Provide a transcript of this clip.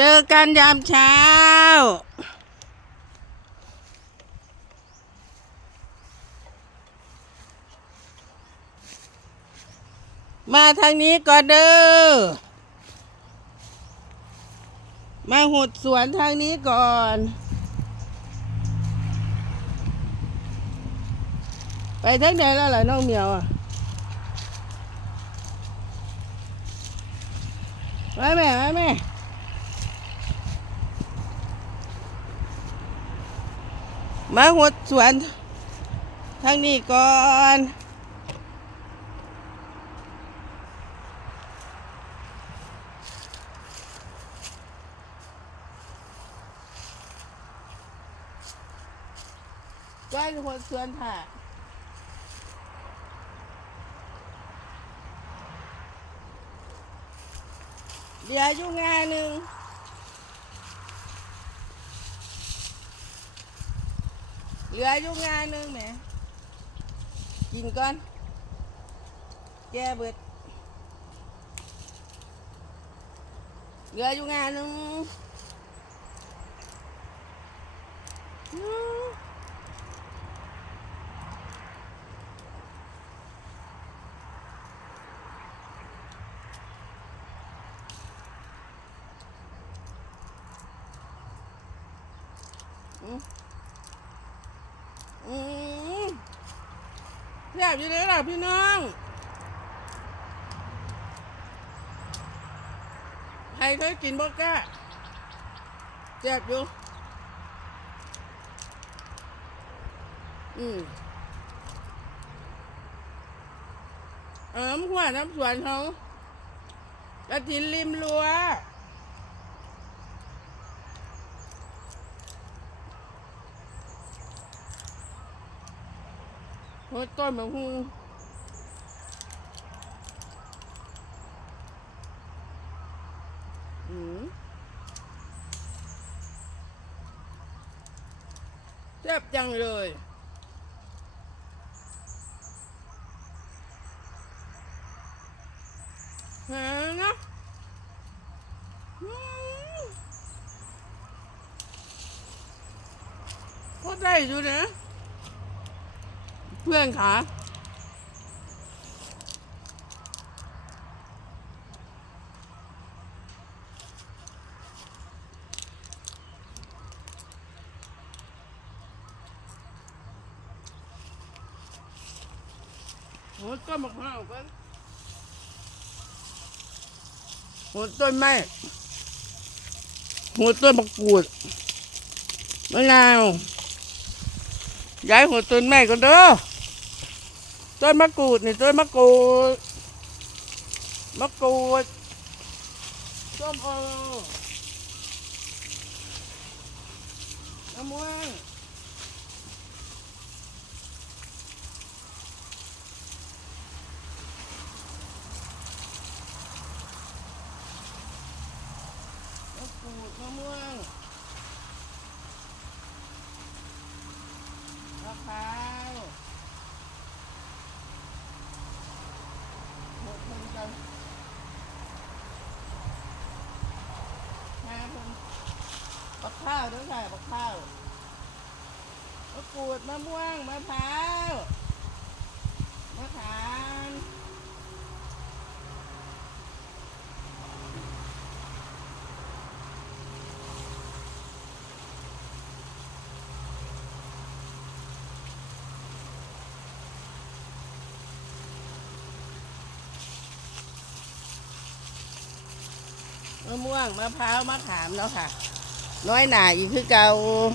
เจอกันยามเช้า มาทางนี้ก่อนเด้อ มาหุดสวนทางนี้ก่อน ไปทางไหนแล้วล่ะน้องเหมียวอะมาแม่มาแม่ มาหดสวนทางนี้ก่อนก้อยหัวสวนค่ะเดี๋ยวอยู่งานหนึ่ง เหลืออยู่งานหนึ่งแหมกินก่อน แก้เบิดเหลืออยู่งานหนึ่งอืม อืมอืมแซ่บอยู่เลยล่ะพี่น้องใครเคยกินบอกก้าแซ่บอยู่ อืมเออน้ำขวานน้ำสวนเขากระถินริมรั้ว โอ้ยต้นมะฮุงอืมแซ่บจังเลย เหานะพอได้อยู่นะเพื่อนขาโหต้นมะพร้าวกันโหต้นไม้โหต้นมะกรูดมะนาวย้ายหัวต้นไม้กันเด้อ ต้นมะกรูดนี่ต้นมะกรูดมะกรูดส้มโอมะม่วงมะกรูดมะม่วงมะพร้าวหมดคนกันมาคน บักข้าวด้วยค่ะบักข้าวมะกรูดมะม่วงมะพร้าวมะขามมะม่วงมะพร้าวมะขามแล้วค่ะ น้อยหน่าอีกคือเก่า